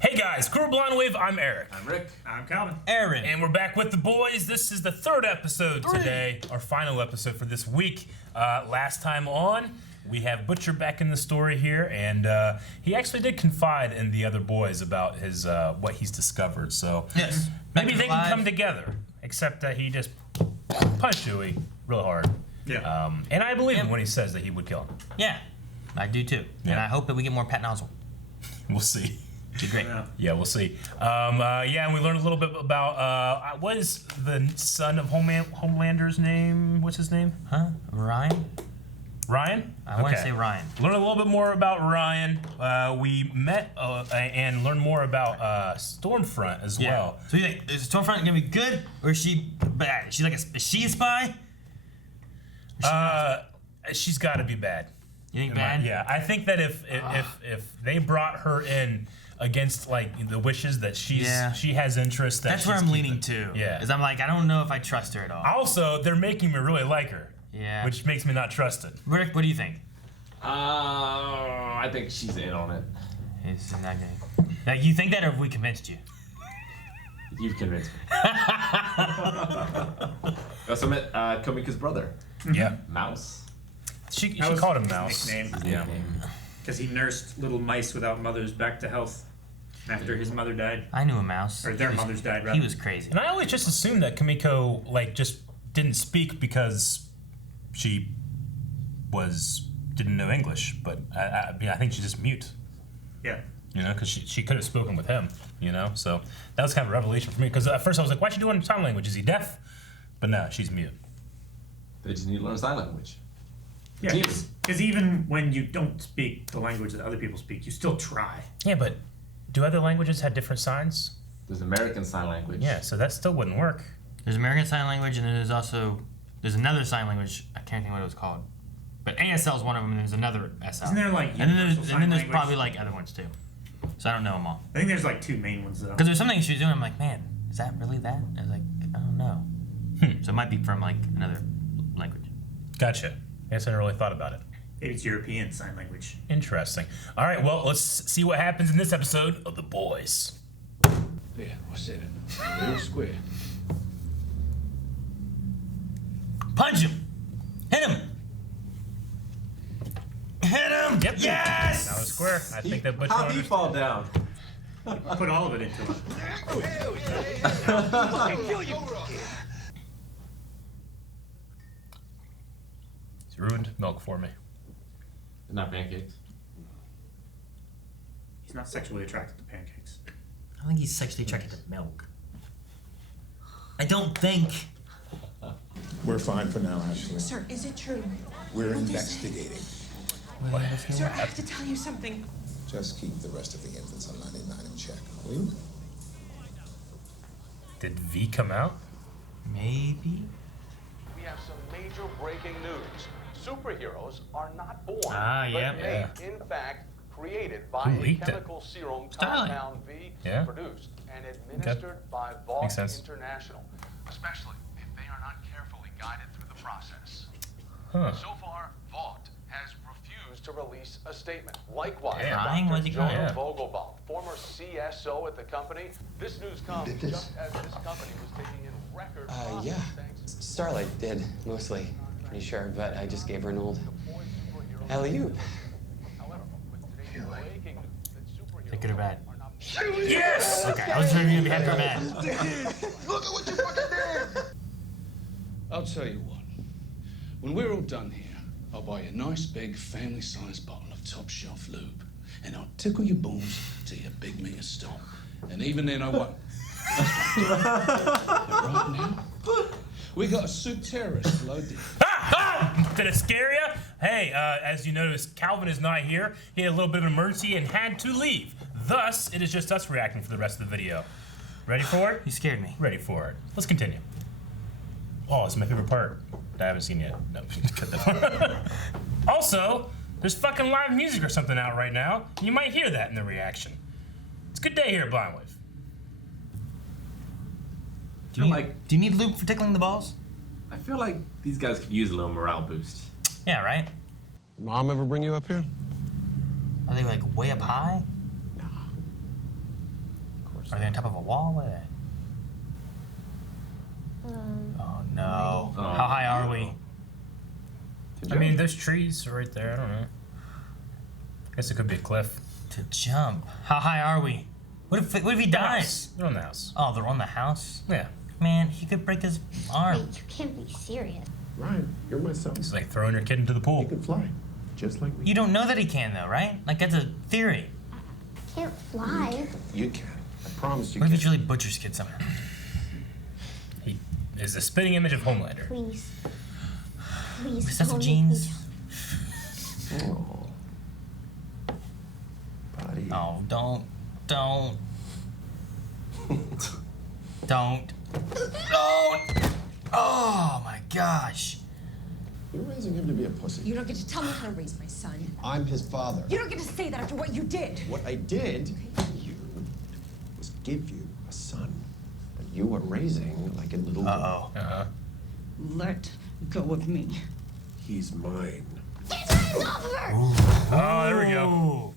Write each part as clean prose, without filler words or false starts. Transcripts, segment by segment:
Hey guys, Crew Blind Wave, I'm Eric. I'm Rick. I'm Calvin. Aaron. And we're back with the boys. This is the third episode today, our final episode for this week. Last time on, we have Butcher back in the story here, and he actually did confide in the other boys about his what he's discovered. So Yes. maybe they can come together, except that he just punched Dewey real hard. Yeah. And I believe him when he says that he would kill him. Yeah, I do too. And Yeah. I hope that we get more Pat Nozzle. We'll see. Be great. Yeah, we'll see. And we learned a little bit about what is the son of Homelander's name? What's his name? Huh? Ryan? Ryan? I want to say Ryan. Learn a little bit more about Ryan. We met and learned more about Stormfront as well. So you think, is Stormfront gonna be good or is she bad? Is she is she a spy? She's got to be bad. You think bad? Yeah, I think that if they brought her in against like the wishes that she has interest. That's where I'm leaning to. Yeah, is I'm like I don't know if I trust her at all. Also, they're making me really like her. Yeah. Which makes me not trust it. Rick, what do you think? I think she's in on it. It's not good. Like, you think that, or have we convinced you? You've convinced me. We also met Kamika's brother. Yeah. Mouse. She called him Mouse. Nickname. Yeah. Because he nursed little mice without mothers back to health after his mother died. I knew a mouse. Or their mothers died, rather. He was crazy. And I always just assumed that Kamiko just didn't speak because she didn't know English, but I think she's just mute. Yeah. You know, because she could have spoken with him. You know, so that was kind of a revelation for me. Because at first I was like, why's she doing sign language? Is he deaf? But no, she's mute. They just need to learn sign language. Yeah, because even when you don't speak the language that other people speak, you still try. Yeah, but do other languages have different signs? There's American Sign Language. Yeah, so that still wouldn't work. There's American Sign Language, and then there's another sign language. I can't think what it was called, but ASL is one of them, and there's another SL. Isn't there like and then universal there's, sign and then there's language? probably like other ones too. So I don't know them all. I think there's like two main ones though. Because there's something she was doing. I'm like, man, is that really that? I was like, I don't know. So it might be from like another language. Gotcha. I guess I never really thought about it. Maybe it's European Sign Language. Interesting. All right, well, let's see what happens in this episode of The Boys. Yeah, I said it. Real square. Punch him! Hit him! Hit him! Yep. Yes! That was square. I think that Butcher How'd he fall down? Put all of it into it. He's ruined milk for me. Not pancakes. He's not sexually attracted to pancakes. I think he's sexually attracted to milk. I don't think. We're fine for now, Ashley. Sir, is it true? We're investigating. Sir, I have to tell you something. Just keep the rest of the infants on 99 in check, will you? Did V come out? Maybe. We have some major breaking news. Superheroes are not born, Ah, yeah. but made, in fact, created by Who a leaked it? chemical serum Starling. compound V, Yeah. produced and administered by Vault Makes sense. International, especially if they are not carefully guided through the process. Huh. So far, Vault has refused to release a statement. Likewise, Damn. Lying, Dr. what's he Jonah called? Yeah. Vogelbaum, former CSO at the company. This news comes just as this company was taking in record profits Yeah. thanks to Starlight did, mostly. Pretty sure, but I just gave her an old alley-oop. However, with today's breaking news that superheroes Is it good or bad? are not Yes! Okay, I was trying to be happy or mad. Look at what you fucking did! I'll tell you what. When we're all done here, I'll buy you a nice big family-sized bottle of top-shelf lube, and I'll tickle your balls till your big meter stop. And even then, I won't. Right now, we got a Sioux terrorist below deck. Did it scare you? Hey, as you noticed, Calvin is not here. He had a little bit of an emergency and had to leave. Thus, it is just us reacting for the rest of the video. Ready for it? You scared me. Ready for it. Let's continue. Oh, it's my favorite part that I haven't seen yet. No, cut that. Also, there's fucking live music or something out right now. You might hear that in the reaction. It's a good day here at Blind Wave. Do you need lube for tickling the balls? I feel like these guys could use a little morale boost. Yeah, right? Mom ever bring you up here? Are they like way up high? Are they on top of a wall? What are they? Oh no. Oh. How high are we? I mean, there's trees right there. I don't know. I guess it could be a cliff. To jump. How high are we? What if he dies? They're on the house. Oh, they're on the house? Yeah. Man, he could break his arm. Wait, you can't be serious. Ryan, you're my son. It's like throwing your kid into the pool. You can fly, just like me. You don't know that he can, though, right? Like, that's a theory. I can't fly. You can. I promise you What if can. he truly butchers kids somehow? He is the spitting image of Homelander. Please. Please. Recessive don't make genes? me Oh. Buddy. Oh, don't. Don't. Oh my gosh. You're raising him to be a pussy. You don't get to tell me how to raise my son. I'm his father. You don't get to say that after what you did. What I did you was give you a son that you were raising like a little boy. Uh-oh. Uh-huh. Let go of me. He's mine. Get your hands off of her! Oh, there we go.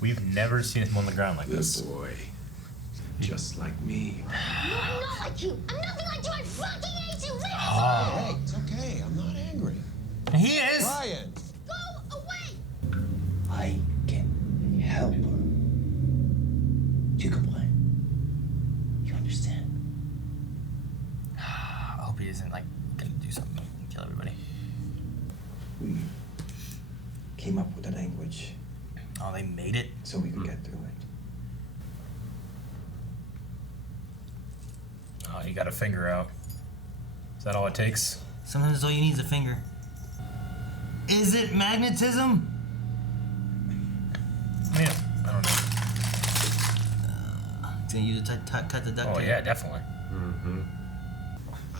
We've never seen him on the ground like this. Good boy. Just like me. No, I'm not like you. I'm nothing like you. I fucking hate you. Leave me Hey, it's okay. I'm not angry. He is. Ryan! Go away. I can help her. You complain. You understand? I hope he isn't, like, gonna do something and kill everybody. We came up with a language Oh, they made it? so we could get through it. Oh, you got a finger out. Is that all it takes? Sometimes all you need is a finger. Is it magnetism? Yeah, I don't know. He's gonna use it to cut the duct Oh tape. yeah, definitely. Mm-hmm.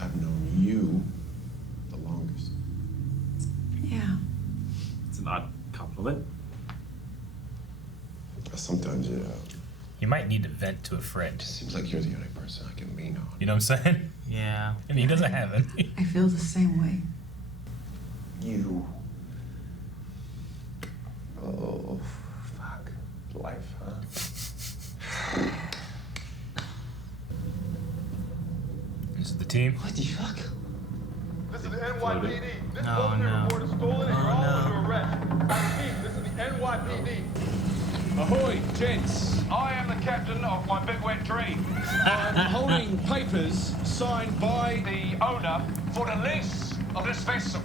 I've known you the longest. Yeah. It's an odd compliment. Sometimes it You might need to vent to a friend. seems like you're the only person I can lean on. You know what I'm saying? Yeah. And he doesn't have any. I feel the same way. You. Oh, fuck. Life, huh? This is the team. What the fuck? This is the NYPD. This Oh, opening no. report is stolen and Oh, you're all no. under arrest. I repeat, this is the NYPD. Ahoy, gents. I am the captain of my big wet dream. I'm holding papers signed by the owner for the lease of this vessel.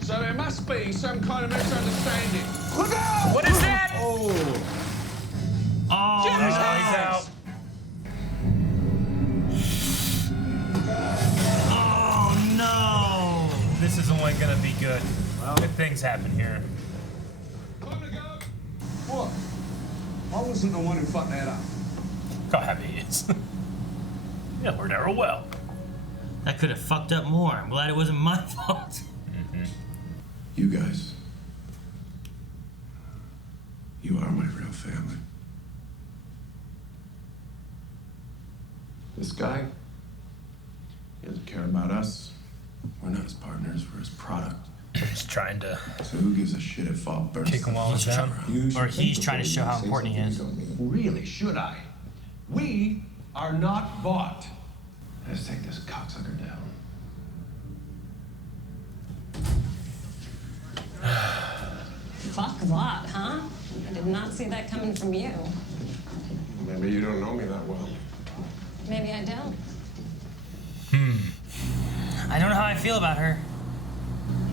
So there must be some kind of misunderstanding. Look out! What is that? Oh, Oh, He's out. Oh, no. This is only gonna be good. Good things happen here. Time to go. What? I wasn't the one who fucked that up. Look how happy he is. Yeah, we're never well. That could have fucked up more. I'm glad it wasn't my fault. you guys. You are my real family. This guy, he doesn't care about us. We're not his partners, we're his product. Just trying to So who gives a shit if Fall bursts? kick him while he's down. Or he's trying to show how important he is. Really, should I? We are not bought. Let's take this cocksucker down. Fuck that, huh? I did not see that coming from you. Maybe you don't know me that well. Maybe I don't. I don't know how I feel about her.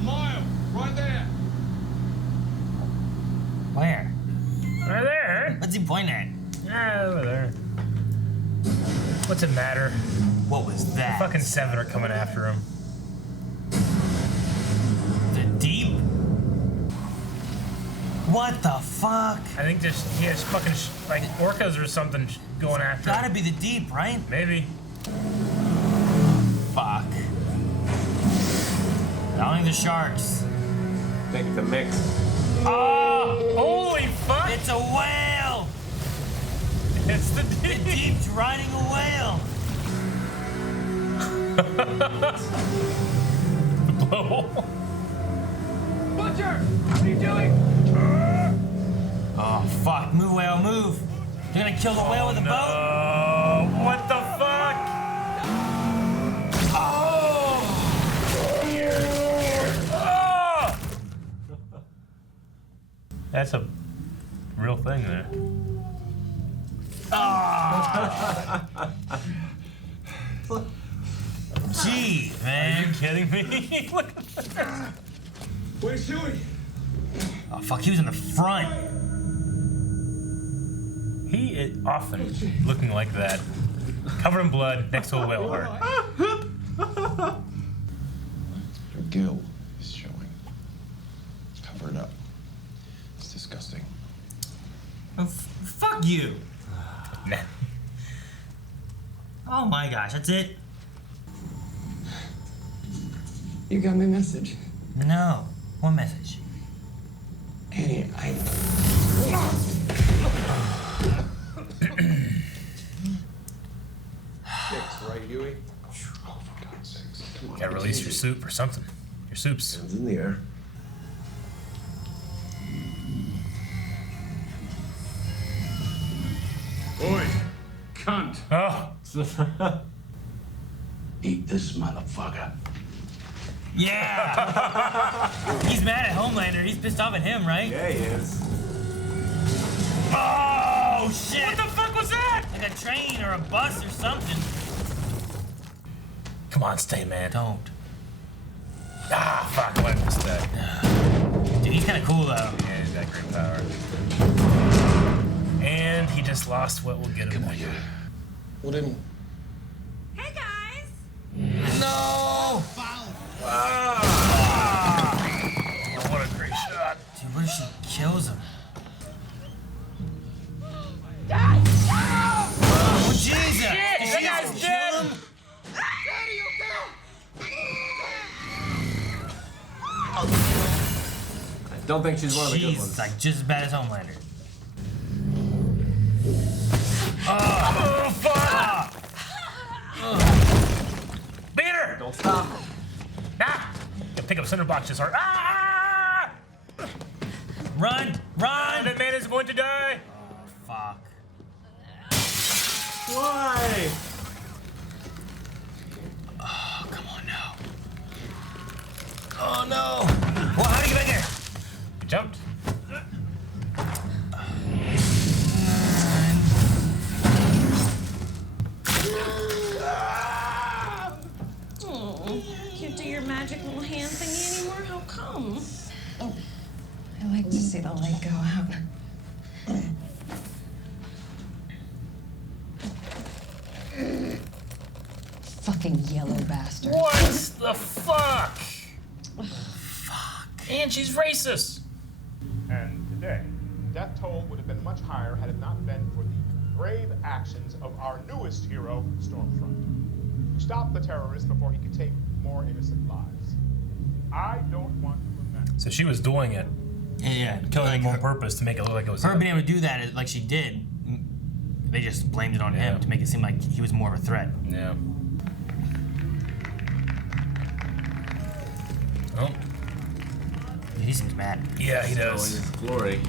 Mile, right there. Where? Right there. What's he pointing at? Yeah, over there. What's it matter? What was that? Fucking 7 are coming after him. The deep? What the fuck? I think just he has fucking like orcas or something going after Gotta him. be the deep, right? Maybe. Fuck. I don't think the sharks. I think it's a mix. Oh, holy fuck! It's a whale! It's the The deep. deep's riding a whale! The blowhole. But Butcher! What are you doing? Oh, fuck. Move, whale, move. You're gonna kill the whale with a boat? What the fuck? Oh! That's a real thing there. Gee, man. Are you kidding me? Look at that. Where's Huey? Oh, fuck. He was in the front. He is often looking like that, covered in blood, next to a whale heart. Your gill is showing. Cover it up. It's disgusting. Oh, fuck you. Nah. Oh my gosh, that's it? You got my message. No. What message? Annie, Six, right, Huey? Oh, for God's sakes. Come on. Gotta release your soup or something. Your soups. Hands in the air. Oi, cunt. Oh. Eat this motherfucker. Yeah! He's mad at Homelander. He's pissed off at him, right? Yeah, he is. Oh, shit! What the fuck was that? Like a train or a bus or something. Come on, stay, man. Don't. Ah, fuck. What was that? Dude, he's kind of cool, though. Yeah, he's got great power. And he just lost what will get him. Come on, you. What didn't? Hey guys! No! Oh, what a great shot. Dude, what if she kills him? Oh, Jesus! Shit, Did that she guy's kill dead. him? I don't think she's one of the good Jeez, ones. like just as bad as Homelander. Oh, fuck! Beat her! Don't stop. Nah! Gotta pick up center box just hard. Ah! Run! Run! That man is going to die! Fuck. Why? Oh, come on now. Oh no! Well, how do you get back here? You jumped. Oh, can't do your magic little hand thingy anymore? How come? Oh, I like to see the light go out. Fucking yellow bastard. What the fuck? Fuck. And she's racist. And today, death toll would have been much higher had it not been for the brave actions of our newest hero, Stormfront, who stopped the terrorist before he could take more innocent lives. I don't want to remember. So she was doing it. Yeah, Killing him on purpose to make it look like it was her him. being able to do that like she did. They just blamed it on him to make it seem like he was more of a threat. Yeah. Oh. He seems mad. Yeah, he does. Showing his glory.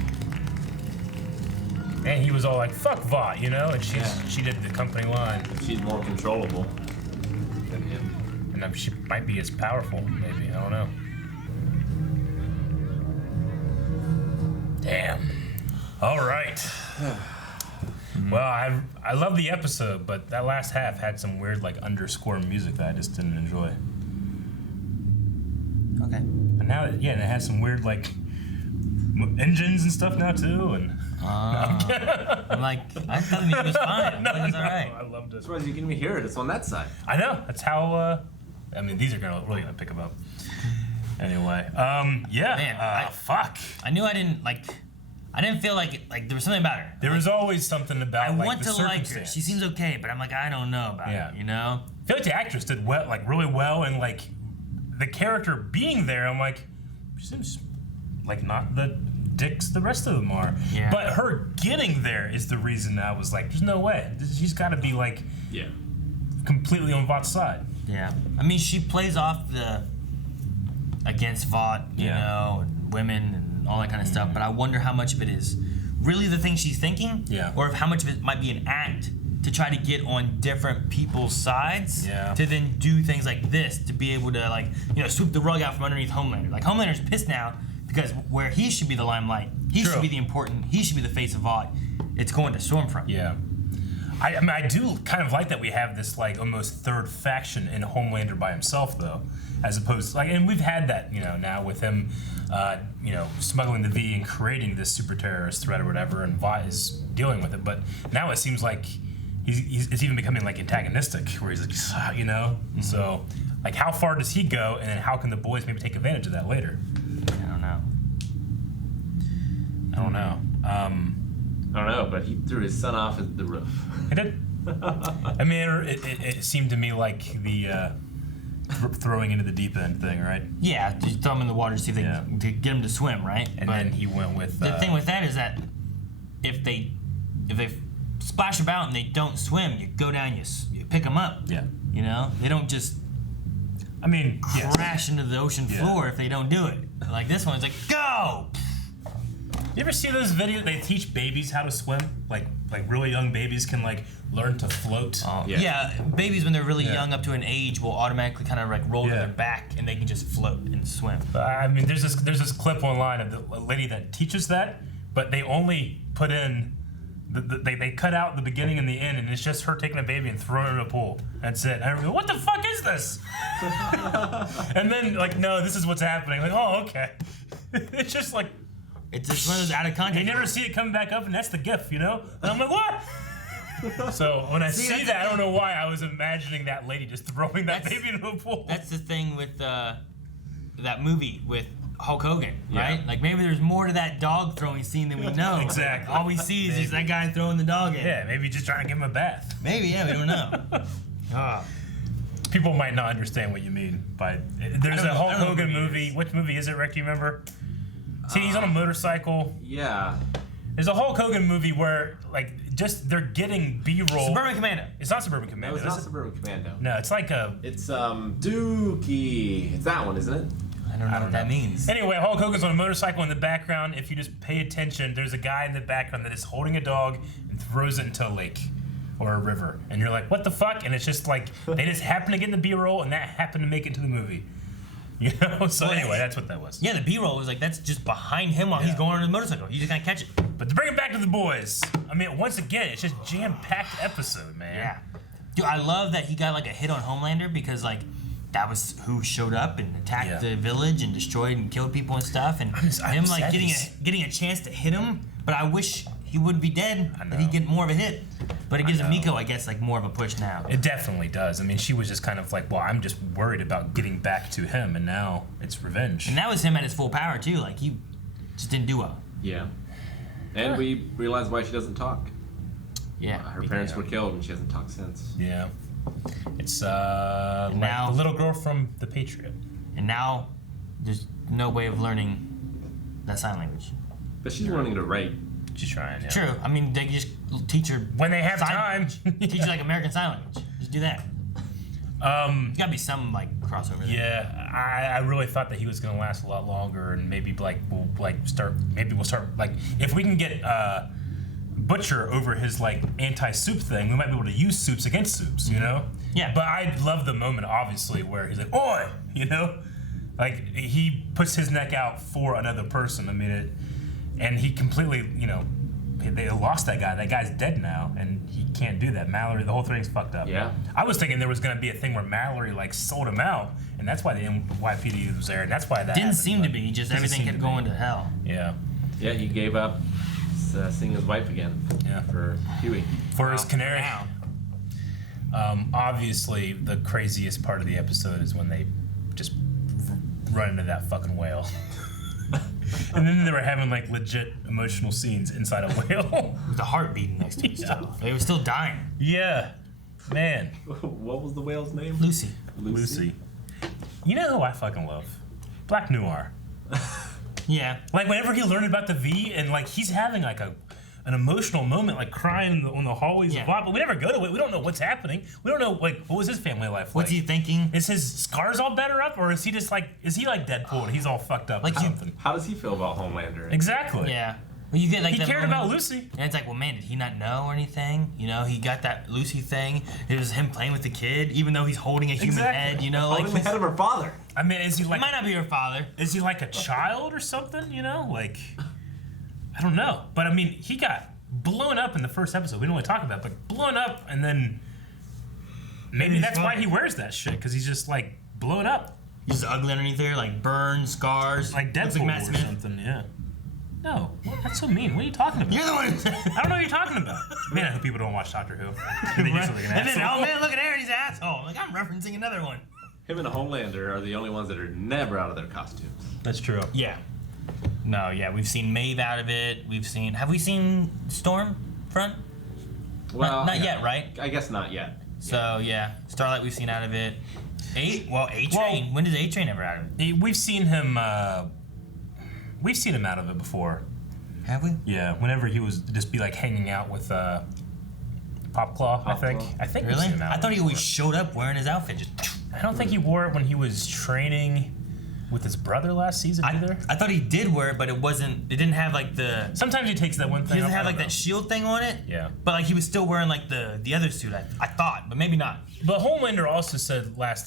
And he was all like, fuck Vought, you know? And she did the company line. She's more controllable than him. And she might be as powerful, maybe. I don't know. Damn. All right. Well, I love the episode, but that last half had some weird like underscore music that I just didn't enjoy. Okay. And now, yeah, and it has some weird like engines and stuff now too, and. I'm like, I thought the music was fine. I thought it was all right. I loved it. That's why you can even hear it. It's on that side. I know. That's how. I mean, these are really gonna pick them up. Anyway, yeah. Man, fuck. I knew I didn't feel like there was something about her. There was always something about. I like, want the to like her. circumstance. She seems okay, but I'm like, I don't know about Yeah. it. You know? I feel like the actress did well, like really well, and like the character being there, I'm like, she seems like not the dicks the rest of them are. Yeah. But her getting there is the reason I was like, there's no way. She's got to be like, Yeah. completely on Vought's side. Yeah. I mean, she plays off the against Vought, you know, women and all that kind of stuff. But I wonder how much of it is really the thing she's thinking, or if how much of it might be an act to try to get on different people's sides, to then do things like this to be able to like swoop the rug out from underneath Homelander. Like Homelander's pissed now because where he should be the limelight, he should be the important, he should be the face of all. It's going to Stormfront. Yeah. I mean, I do kind of like that we have this like almost third faction in Homelander by himself, though, as opposed to, like, and we've had that, now with him, smuggling the V and creating this super terrorist threat or whatever, and Vi is dealing with it. But now it seems like it's even becoming like antagonistic, where he's like, So, like, how far does he go, and then how can the boys maybe take advantage of that later? I don't know. I don't know. I don't know, but he threw his son off at the roof. He did. I mean, it seemed to me like the throwing into the deep end thing, right? Yeah, just throw him in the water to see if they to get him to swim, right? And then he went with the thing with that is that if they splash about and they don't swim, you go down, you pick them up. Yeah. They don't just. I mean, crash into the ocean floor if they don't do it. Like this one's like, go. You ever see those videos? They teach babies how to swim. Like really young babies can like learn to float. Yeah, babies when they're really young, up to an age, will automatically kind of like roll to their back and they can just float and swim. I mean, there's this clip online of the lady that teaches that, but they only put in they cut out the beginning and the end, and it's just her taking a baby and throwing her in a pool. That's it. And I go, what the fuck is this? And then like, no, this is what's happening. Like, oh, okay. It's just like. It's just one of those out of context. You never see it coming back up, and that's the GIF, And I'm like, what? So when I see that, I don't know why I was imagining that lady just throwing that baby into a pool. That's the thing with that movie with Hulk Hogan, right? Like maybe there's more to that dog throwing scene than we know. Exactly. All we see is just that guy throwing the dog in. Yeah, maybe just trying to give him a bath. Maybe, we don't know. People might not understand what you mean by. There's a Hulk Hogan movie. Which movie is it, Rick? Do you remember? See, he's on a motorcycle. Yeah. There's a Hulk Hogan movie where, like, just they're getting B-roll. Suburban Commando. It's not Suburban Commando. No, it's not Suburban Commando. No, it's like a. It's Dookie. It's that one, isn't it? I don't know what that means. Anyway, Hulk Hogan's on a motorcycle in the background. If you just pay attention, there's a guy in the background that is holding a dog and throws it into a lake or a river, and you're like, what the fuck? And it's just like they just happen to get in the B-roll, and that happened to make it to the movie. So anyway, that's what that was. Yeah, the B-roll was like, that's just behind him while he's going on his motorcycle. You just gotta catch it. But to bring it back to the boys, I mean, once again, it's just jam-packed episode, man. Yeah. Dude, I love that he got like a hit on Homelander because like that was who showed up and attacked the village and destroyed and killed people and stuff. And him like getting a chance to hit him, but I wish he would be dead, that he'd get more of a hit. But it gives Miko, I guess, like more of a push now. It definitely does. I mean, she was just kind of like, well, I'm just worried about getting back to him, and now it's revenge. And that was him at his full power, too. Like, he just didn't do well. Yeah. And we realized why she doesn't talk. Yeah. Her parents were killed, and she hasn't talked since. Yeah. It's like the little girl from The Patriot. And now, there's no way of learning that sign language. But she's learning to write. She's trying, yeah. True. I mean, they can just teach her when they have time. Teach her like American Sign Language. Just do that. There's gotta be some like crossover there. Yeah, I really thought that he was gonna last a lot longer, and maybe we'll start like if we can get Butcher over his like anti-soup thing, we might be able to use soups against soups, Yeah. But I love the moment, obviously, where he's like, "Oi," like he puts his neck out for another person. I mean and he completely, they lost that guy. That guy's dead now, and he can't do that. Mallory, the whole thing's fucked up. Yeah. I was thinking there was going to be a thing where Mallory, like, sold him out, and that's why the NYPD was there, and that's why that didn't happened, seem to be. Just everything kept going to hell. Yeah. Yeah, he gave up seeing his wife again. Yeah. For Huey. For his canary. Obviously, the craziest part of the episode is when they just run into that fucking whale. And then they were having like legit emotional scenes inside a whale. With the heart beating next to it still. They were still dying. Yeah. Man. What was the whale's name? Lucy. You know who I fucking love? Black Noir. Yeah. Like whenever he learned about the V and like he's having like a an emotional moment, like crying on the hallways of Vought, but we never go to it. We don't know what's happening. We don't know, like, what was his family life like? What's he thinking? Is his scars all better up, or is he just like, Deadpool and he's all fucked up like or something? How does he feel about Homelander? Exactly. Yeah. Well, you get like he that cared moment, about Lucy. And it's like, well, man, did he not know or anything? You know, he got that Lucy thing. It was him playing with the kid, even though he's holding a human head. You know, holding the head of her father. I mean, is he like? It might not be her father. Is he like a child or something? You know, like, I don't know. But I mean, he got blown up in the first episode. We didn't really talk about it, but blown up, and then maybe that's why he wears that shit, because he's just like blown up. He's just ugly underneath there, like burns, scars, like Deadpool like Matt or Smith. something. Yeah. No, that's so mean. What are you talking about? You're the one. I don't know what you're talking about. Man, I hope people don't watch Doctor Who. And then, oh man, look at Aaron, he's an asshole. Like, I'm referencing another one. Him and Homelander are the only ones that are never out of their costumes. That's true. Yeah. No, yeah, we've seen Maeve out of it. Have we seen Stormfront? Well, not yet, right? I guess not yet. So yeah, Starlight we've seen out of it. A-Train. When did A-Train ever out of it? We've seen him. We've seen him out of it before. Have we? Yeah, whenever he was just be like hanging out with Popclaw, I think. I think we've Really? seen him out I of thought it he always before. showed up wearing his outfit. Just. I don't think he wore it when he was training with his brother last season either. I thought he did wear it, but it wasn't. It didn't have like the. Sometimes he takes that one thing. He doesn't off, have I like don't that shield thing on it. Yeah. But like he was still wearing like the other suit. I thought, but maybe not. But Homelander also said last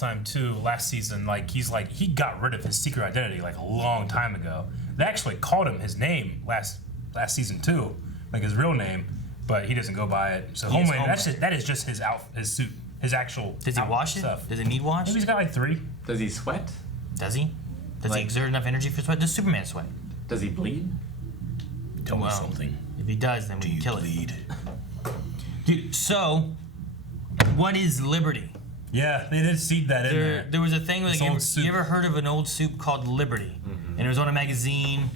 season, like he got rid of his secret identity like a long time ago. They actually called him his name last season too, like his real name, but he doesn't go by it. So Homelander, that is just his suit, his actual. Does he wash stuff. it? Does it need wash? Maybe he's got like 3. Does he sweat? Does he? Does he exert enough energy for sweat? Does Superman sweat? Does he bleed? Tell me something. If he does, then we can kill it. Dude, so what is Liberty? Yeah, they did seed that in there. There was a thing with This old you ever heard of an old soup called Liberty? And it was on a magazine,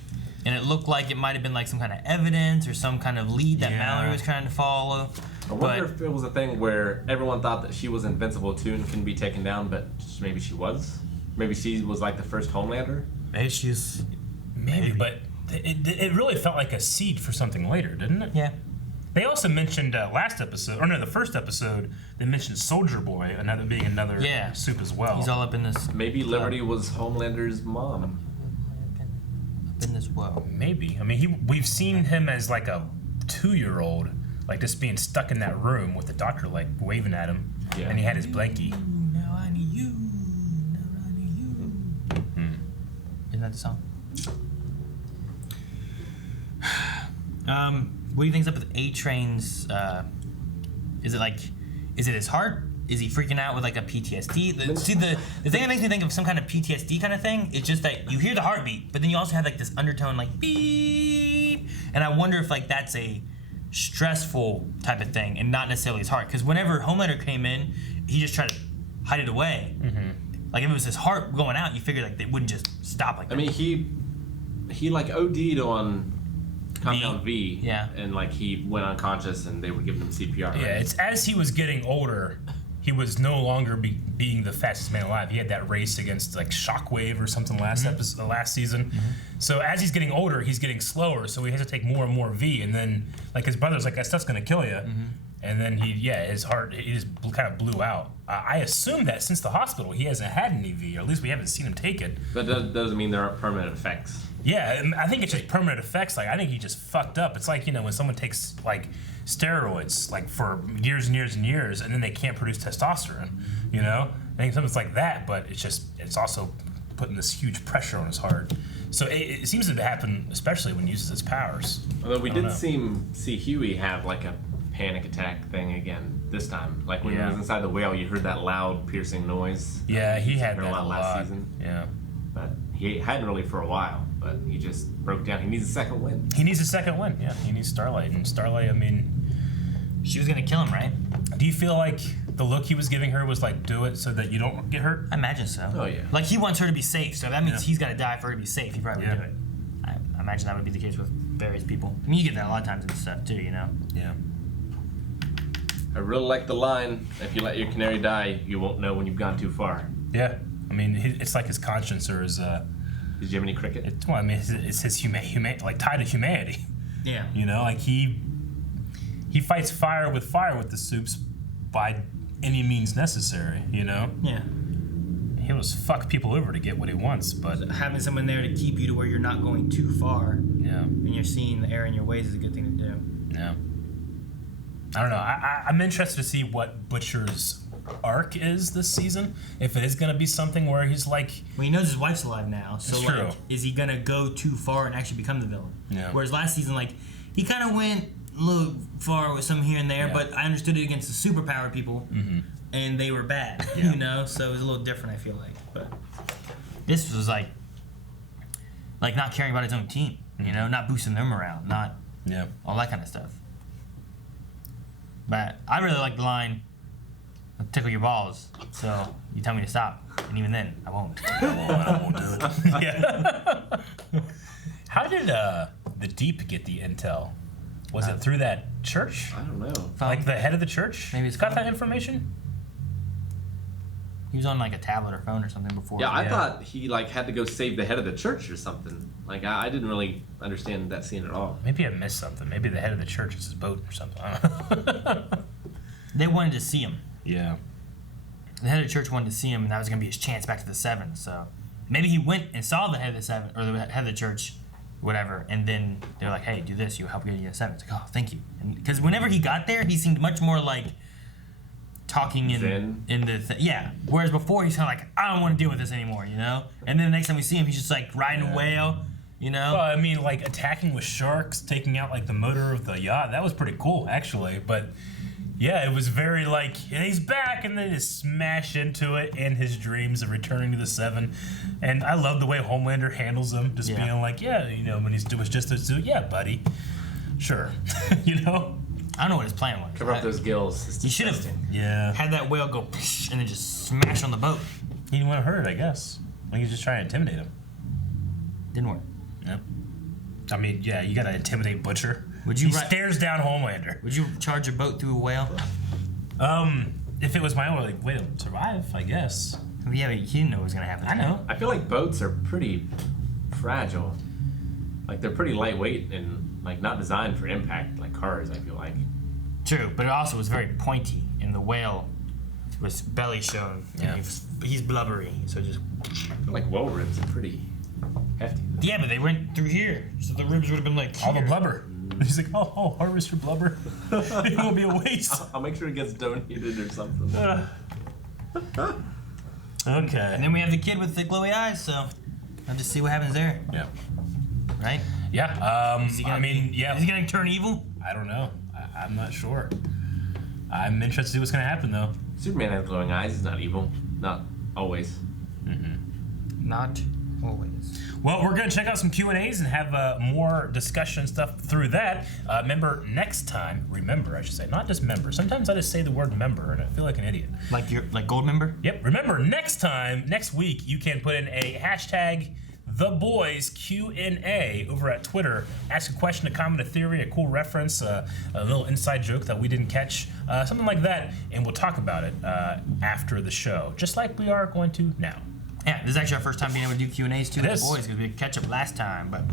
and it looked like it might have been like some kind of evidence or some kind of lead that Mallory was trying to follow. I wonder if it was a thing where everyone thought that she was invincible too and couldn't be taken down, but maybe she was. Maybe she was like the first Homelander. Maybe she's. Maybe, but it really felt like a seed for something later, didn't it? Yeah. They also mentioned the first episode, they mentioned Soldier Boy, being another soup as well. He's all up in this. Maybe Liberty was Homelander's mom. Up in this well. Maybe. I mean, we've seen him as like a 2-year-old, like just being stuck in that room with the doctor like waving at him, and he had his blankie. Now I need you. Now I need you. Isn't that the song? What do you think's up with A-Train's? Is it his heart? Is he freaking out with like a PTSD? The thing that makes me think of some kind of PTSD kind of thing is just that you hear the heartbeat, but then you also have like this undertone like beep, and I wonder if like that's a stressful type of thing and not necessarily his heart. Because whenever Homelander came in, he just tried to hide it away. Like if it was his heart going out, you figure like they wouldn't just stop like that. I mean, he like OD'd on Compound V, and like he went unconscious, and they were giving him CPR. Yeah, right? it's as he was getting older, he was no longer being the fastest man alive. He had that race against like Shockwave or something last season. So as he's getting older, he's getting slower. So he has to take more and more V, and then like his brother's like, that stuff's gonna kill you. And then his heart, he just kind of blew out. I assume that since the hospital, he hasn't had any V, or at least we haven't seen him take it. But that doesn't mean there aren't permanent effects. Yeah, I think it's just permanent effects. Like I think he just fucked up. It's like, when someone takes like steroids like for years and years and years, and then they can't produce testosterone. I think something's like that, but it's also putting this huge pressure on his heart. So it seems to happen, especially when he uses his powers. Although we did see Huey have like a panic attack thing again this time. Like when he was inside the whale, you heard that loud, piercing noise. Yeah, he had that a last lot. season. Yeah, but he hadn't really for a while. But he just broke down. He needs a second win. He needs a second win. Yeah, he needs Starlight, and Starlight. I mean, she was gonna kill him, right? Do you feel like the look he was giving her was like, do it so that you don't get hurt? I imagine so. Oh yeah. Like he wants her to be safe, so that means he's got to die for her to be safe. He probably would do it. I imagine that would be the case with various people. I mean, you get that a lot of times in stuff too, Yeah. I really like the line, if you let your canary die, you won't know when you've gone too far. Yeah. I mean, it's like his conscience or his Jiminy Cricket? It's his tied to humanity. Yeah. You know, like he fights fire with the Supes by any means necessary, you know? Yeah. He'll just fuck people over to get what he wants, but having someone there to keep you to where you're not going too far. Yeah. And you're seeing the error in your ways is a good thing to do. Yeah. I don't know. I'm interested to see what Butcher's arc is this season. If it is going to be something where he's like... Well, he knows his wife's alive now, so it's like, true. Is he going to go too far and actually become the villain? Yeah. Whereas last season, like, he kind of went a little far with some here and there, but I understood it against the superpowered people, and they were bad, you know? So it was a little different, I feel like. But this was like not caring about his own team, you know? Not boosting their morale, not all that kind of stuff. But I really like the line, "I'll tickle your balls, so you tell me to stop." And even then, I won't. I won't do it. Yeah. How did the Deep get the intel? Was it through that church? I don't know. Like the head of the church? Maybe it's got that information? He was on like a tablet or phone or something before. Yeah, I thought he like had to go save the head of the church or something. Like I didn't really understand that scene at all. Maybe I missed something. Maybe the head of the church is his boat or something. I don't know. They wanted to see him. Yeah. The head of the church wanted to see him, and that was going to be his chance back to the Seven. So maybe he went and saw the head of the Seven, or the head of the church, whatever, and then they're like, "Hey, do this. You'll help get you the Seven." It's like, "Oh, thank you." Because whenever he got there, he seemed much more like talking in the yeah. Whereas before, he's kind of like, "I don't want to deal with this anymore," you know. And then the next time we see him, he's just like riding a whale, you know. Well, I mean, like attacking with sharks, taking out like the motor of the yacht. That was pretty cool, actually. But yeah, it was very like, he's back, and then just smash into it in his dreams of returning to the Seven. And I love the way Homelander handles him, just being like, yeah, you know, when it was just a suit, yeah, buddy, sure, you know. I don't know what his plan was. Cover up those gills. He should have had that whale go and then just smash on the boat. He didn't want to hurt it, I guess. Like he was just trying to intimidate him. Didn't work. Yeah. I mean, yeah, you gotta intimidate Butcher. He stares down Homelander. Would you charge a boat through a whale? If it was my own, like, way to survive, I guess. Yeah, but he didn't know what was gonna happen. I know. I feel like boats are pretty fragile. Like they're pretty lightweight and like not designed for impact like cars. I feel like. True, but it also was very pointy, and the whale was belly shown. Yeah. He's blubbery, so just. I feel like whale ribs are pretty hefty. Yeah, but they went through here, so the ribs would have been like all the blubber. He's like, oh, harvest your blubber. It won't be a waste. I'll make sure it gets donated or something. Okay. And then we have the kid with the glowy eyes, so I'll just see what happens there. Yeah. Right? Yeah. Is he gonna is he gonna turn evil? I don't know. I'm not sure. I'm interested to see what's gonna happen though. Superman has glowing eyes. He's not evil. Not always. Not always. Well, we're gonna check out some Q&As and have more discussion stuff through that. Remember, I should say, not just member. Sometimes I just say the word member and I feel like an idiot. Like gold member? Yep. Remember, next week, you can put in a hashtag #TheBoysQ&A over at Twitter. Ask a question, a comment, a theory, a cool reference, a little inside joke that we didn't catch, something like that, and we'll talk about it after the show, just like we are going to now. Yeah, this is actually our first time being able to do Q&As too with the boys because we had catch up last time. But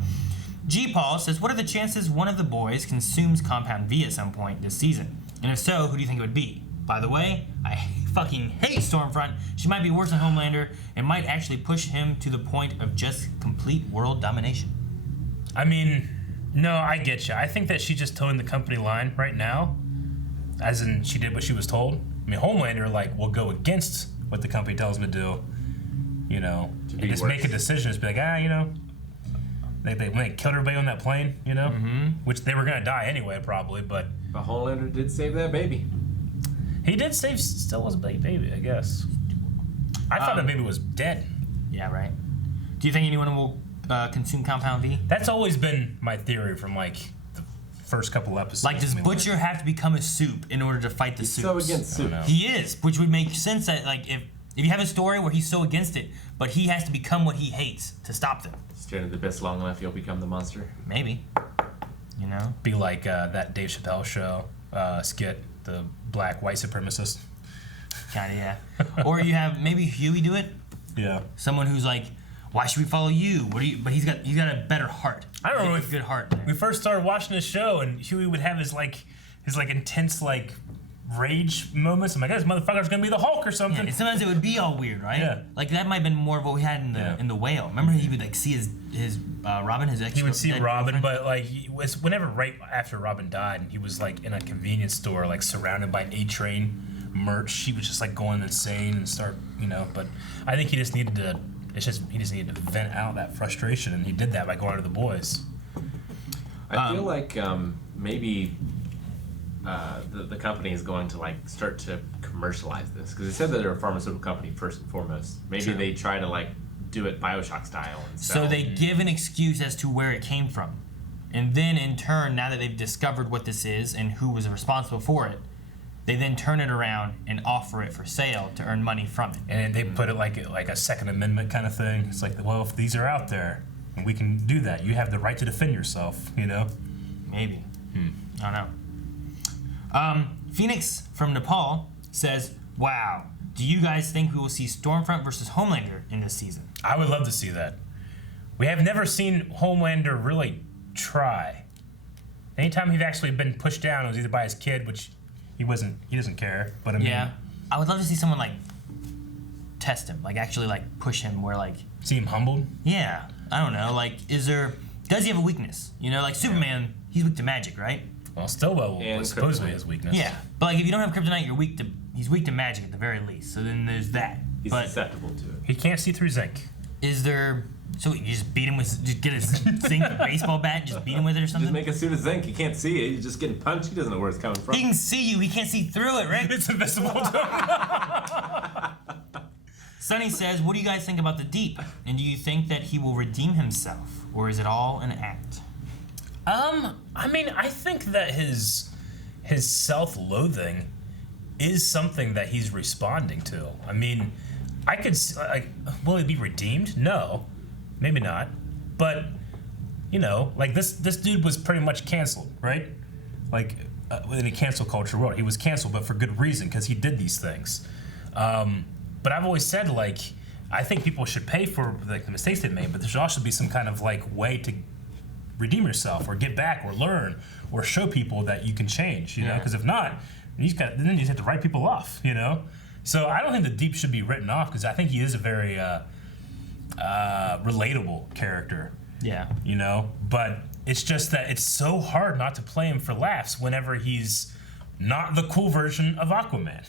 G. Paul says, what are the chances one of the boys consumes Compound V at some point this season? And if so, who do you think it would be? By the way, I fucking hate Stormfront. She might be worse than Homelander and might actually push him to the point of just complete world domination. I mean, no, I get you. I think that she's just towing the company line right now, as in she did what she was told. I mean, Homelander, like, will go against what the company tells him to do, you know, and just make a decision. Just be like, you know, when they killed everybody on that plane, you know, which they were going to die anyway, probably, but Homelander did save that baby. He did save, still was a baby, I guess. I thought that baby was dead. Yeah, right. Do you think anyone will consume Compound V? That's always been my theory from, like, the first couple episodes. Like, does Butcher have to become a soup in order to fight the He's soups? so against soup. He is, which would make sense that, like, if you have a story where he's so against it, but he has to become what he hates to stop them. Stay in the best long enough, you'll become the monster. Maybe. You know? Be like that Dave Chappelle show skit, the black white supremacist. Kinda, yeah. Or you have maybe Huey do it. Yeah. Someone who's like, why should we follow you? What do you? But he's got a better heart. I don't know. A good heart. We first started watching the show, and Huey would have his intense rage moments. I'm like, this motherfucker's gonna be the Hulk or something. Yeah, sometimes it would be all weird, right? Yeah. Like that might have been more of what we had in the Whale. Remember he would see his Robin, his ex. He would see Robin, but it was whenever right after Robin died, and he was in a convenience store, surrounded by an A-Train merch. He was just going insane and start, But I think he just needed to. He just needed to vent out that frustration, and he did that by going to the boys. I feel like maybe the company is going to start to commercialize this, because they said that they're a pharmaceutical company first and foremost. Maybe they try to do it BioShock style. And so they give an excuse as to where it came from, and then in turn, now that they've discovered what this is and who was responsible for it, they then turn it around and offer it for sale to earn money from it. And they put it like a Second Amendment kind of thing. It's well, if these are out there, and we can do that, you have the right to defend yourself, Maybe. I don't know. Phoenix from Nepal says, wow, do you guys think we will see Stormfront versus Homelander in this season? I would love to see that. We have never seen Homelander really try. Anytime he's actually been pushed down, it was either by his kid, which he doesn't care, but I mean... Yeah. I would love to see someone, test him, actually, push him where, See him humbled? Yeah. I don't know, does he have a weakness? Superman, he's weak to magic, right? Well, Stillwell was supposedly his weakness. Yeah. But, if you don't have kryptonite, he's weak to magic at the very least, so then there's that. He's susceptible to it. He can't see through zinc. Is there... So you just beat him with, just get a zinc baseball bat and just beat him with it or something? Just make a suit of zinc. He can't see it. He's just getting punched. He doesn't know where it's coming from. He can see you. He can't see through it, right? It's invisible to him. Sonny says, what do you guys think about the Deep? And do you think that he will redeem himself? Or is it all an act? I think that his self-loathing is something that he's responding to. I could will he be redeemed? No. Maybe not, but this dude was pretty much canceled, right? In a cancel culture world, he was canceled, but for good reason, because he did these things. But I've always said I think people should pay for the mistakes they made, but there should also be some kind of way to redeem yourself, or get back, or learn, or show people that you can change. Because if not, then you just have to write people off. So I don't think the Deep should be written off, because I think he is a very relatable character. Yeah. But it's just that it's so hard not to play him for laughs whenever he's not the cool version of Aquaman.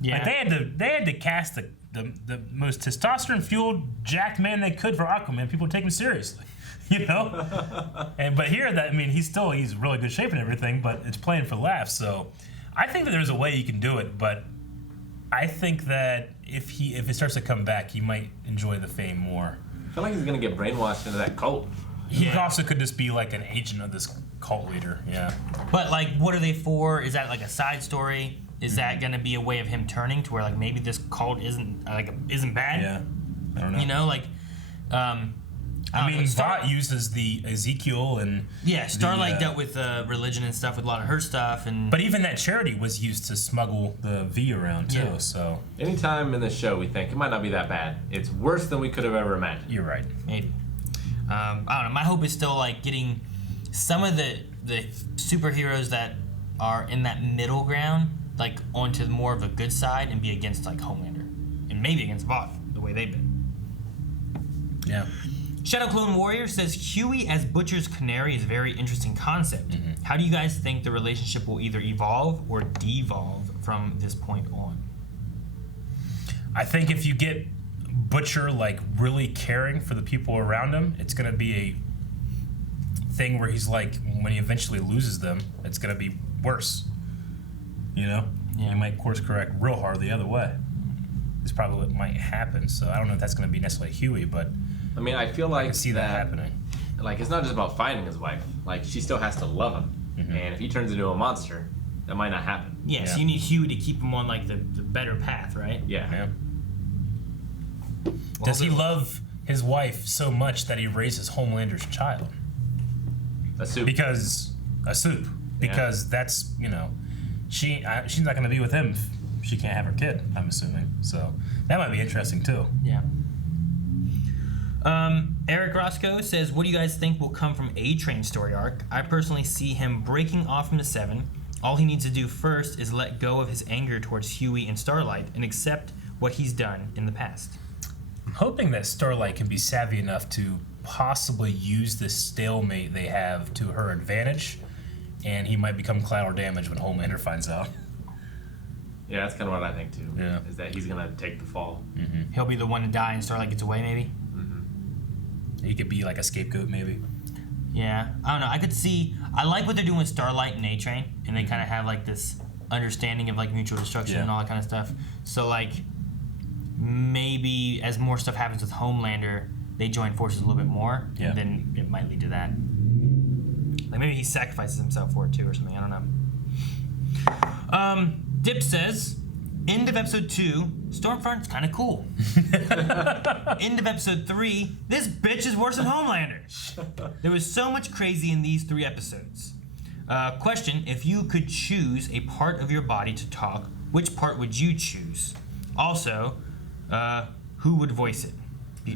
Yeah. They had to cast the most testosterone fueled jacked man they could for Aquaman. People take him seriously. But here he's really good shape and everything, but it's playing for laughs. So I think that there's a way you can do it, but I think that if it starts to come back, he might enjoy the fame more. I feel like he's gonna get brainwashed into that cult. He also could just be an agent of this cult leader. Yeah. But what are they for? Is that a side story? Is that gonna be a way of him turning to where maybe this cult isn't bad? Yeah. I don't know. Vought uses the Ezekiel and... Yeah, Starlight dealt with religion and stuff with a lot of her stuff. But even that charity was used to smuggle the V around, too, so... Anytime in this show we think it might not be that bad, it's worse than we could have ever imagined. You're right. Maybe. I don't know. My hope is still, getting some of the superheroes that are in that middle ground, onto more of a good side and be against, Homelander. And maybe against Vought, the way they've been. Yeah. Shadow Clone Warrior says, Huey as Butcher's canary is a very interesting concept. Mm-hmm. How do you guys think the relationship will either evolve or devolve from this point on? I think if you get Butcher really caring for the people around him, it's going to be a thing where he's when he eventually loses them, it's going to be worse. Yeah. You might course correct real hard the other way. It's probably what might happen. So I don't know if that's going to be necessarily Huey, but... I feel like I can see that happening. It's not just about finding his wife. She still has to love him. Mm-hmm. And if he turns into a monster, that might not happen. Yeah, so you need Huey to keep him on the better path, right? Yeah. Well, does he love his wife so much that he raises Homelander's child? A soup. Because that's, she's not going to be with him if she can't have her kid, I'm assuming. So that might be interesting too. Yeah. Eric Roscoe says, what do you guys think will come from A-Train's story arc? I personally see him breaking off from the Seven. All he needs to do first is let go of his anger towards Huey and Starlight and accept what he's done in the past. I'm hoping that Starlight can be savvy enough to possibly use this stalemate they have to her advantage, and he might become collateral damage when Homelander finds out. Yeah, that's kind of what I think too. Yeah. Is that he's gonna take the fall. Mm-hmm. He'll be the one to die and Starlight gets away, maybe? He could be like a scapegoat, maybe. Yeah, I don't know. I could see. I like what they're doing with Starlight and A-Train, and they kind of have like this understanding of like mutual destruction and all that kind of stuff. So like, maybe as more stuff happens with Homelander, they join forces a little bit more, and then it might lead to that. Like maybe he sacrifices himself for it too, or something. I don't know. Dip says, end of episode 2, Stormfront's kind of cool. End of episode 3, this bitch is worse than Homelander. There was so much crazy in these 3 episodes. Question, if you could choose a part of your body to talk, which part would you choose? Also, who would voice it?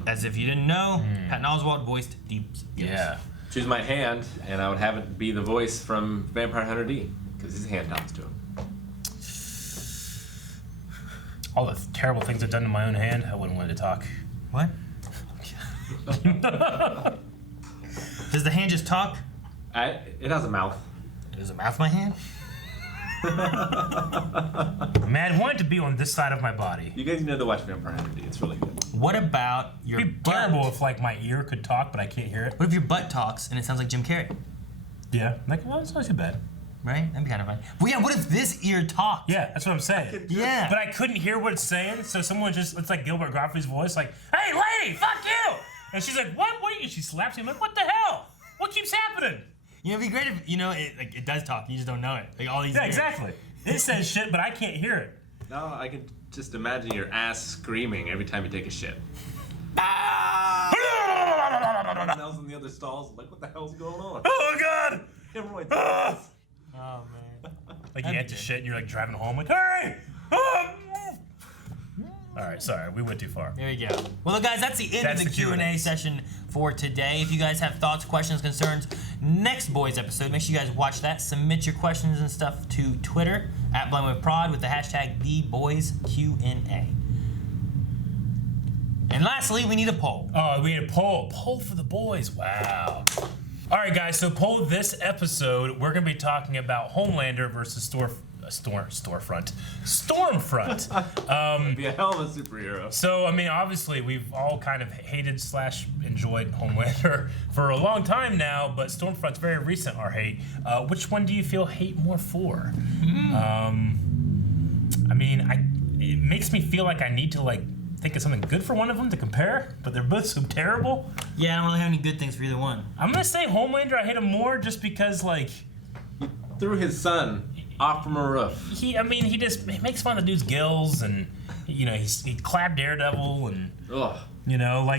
As if you didn't know, Patton Oswalt voiced Deep. Yeah. Choose my hand, and I would have it be the voice from Vampire Hunter D, because his hand talks to him. All the terrible things I've done to my own hand, I wouldn't want it to talk. What? Does the hand just talk? It has a mouth. Does a mouth my hand? Man, I want it to be on this side of my body. You guys need to watch Vampire Hunter D. It's really good. What about your It'd be butt? terrible if like my ear could talk, but I can't hear it. What if your butt talks and it sounds like Jim Carrey? Yeah, like, well, it's not too bad. Right? That'd be kind of fun. Well, yeah, what if this ear talked? Yeah, that's what I'm saying. Yeah. But I couldn't hear what it's saying, so someone just, it's like Gilbert Gottfried's voice, like, hey, lady, fuck you! And she's like, what? And she slaps me. I'm like, what the hell? What keeps happening? You know, it'd be great if, it does talk, you just don't know it. Like all these Yeah, ears. exactly. It says shit, but I can't hear it. No, I can just imagine your ass screaming every time you take a shit. Everyone else in the other stalls, like, what the hell's going on? Oh, God! Hemorrhoids. Oh, man. Like, you had to shit, and you're, like, driving home, like, hey! Oh! All right, sorry, we went too far. There you go. Well, guys, that's the end of the Q&A session for today. If you guys have thoughts, questions, concerns, next Boys episode, make sure you guys watch that. Submit your questions and stuff to Twitter @BlindWithProd with the hashtag TheBoysQA. And lastly, we need a poll. Oh, we need a poll. Poll for the boys. Wow. All right, guys. So poll this episode. We're gonna be talking about Homelander versus Stormfront. It'd be a hell of a superhero. So I mean, obviously, we've all kind of hated / enjoyed Homelander for a long time now, but Stormfront's very recent. Our hate. Which one do you feel hate more for? I mean, it makes me feel like I need to think of something good for one of them to compare, but they're both so terrible. Yeah, I don't really have any good things for either one. I'm gonna say Homelander, I hate him more just because, he threw his son off from a roof. He makes fun of the dude's gills, and, he clapped Daredevil, and,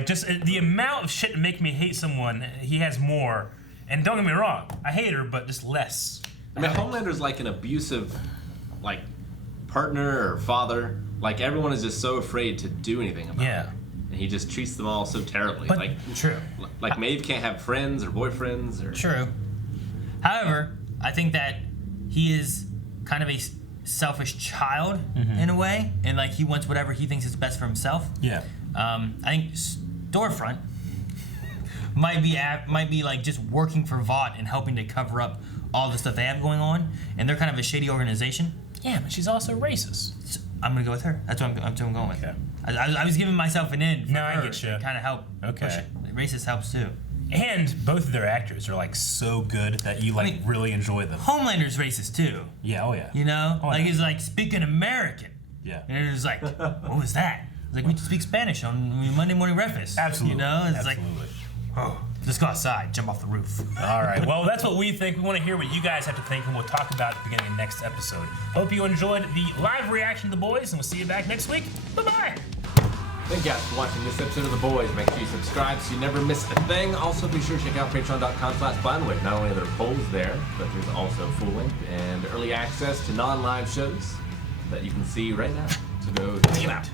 just the amount of shit to make me hate someone, he has more. And don't get me wrong, I hate her, but just less. I mean, Homelander's like an abusive, partner or father. Like, everyone is just so afraid to do anything about it. And he just treats them all so terribly. But, true. Like, Maeve can't have friends or boyfriends or... True. However, I think that he is kind of a selfish child in a way, and he wants whatever he thinks is best for himself. Yeah. I think Storefront might be just working for Vought and helping to cover up all the stuff they have going on, and they're kind of a shady organization. Yeah, but she's also racist. So I'm gonna go with her. That's what I'm going with. Okay. I was giving myself an in. For I get you. Kind of help. Push it. Racist helps too. And both of their actors are so good that you really enjoy them. Homelander's racist too. Yeah, oh yeah. He's speaking American. Yeah. And it was what was that? It's we speak Spanish on Monday Morning Breakfast. Absolutely. It's Absolutely. Let's go outside, jump off the roof. All right, well, that's what we think. We want to hear what you guys have to think, and we'll talk about it at the beginning of next episode. Hope you enjoyed the live reaction to The Boys, and we'll see you back next week. Bye-bye. Thank you guys for watching this episode of The Boys. Make sure you subscribe so you never miss a thing. Also, be sure to check out patreon.com/blindwith. Not only are there polls there, but there's also full length and early access to non-live shows that you can see right now. So go check it out.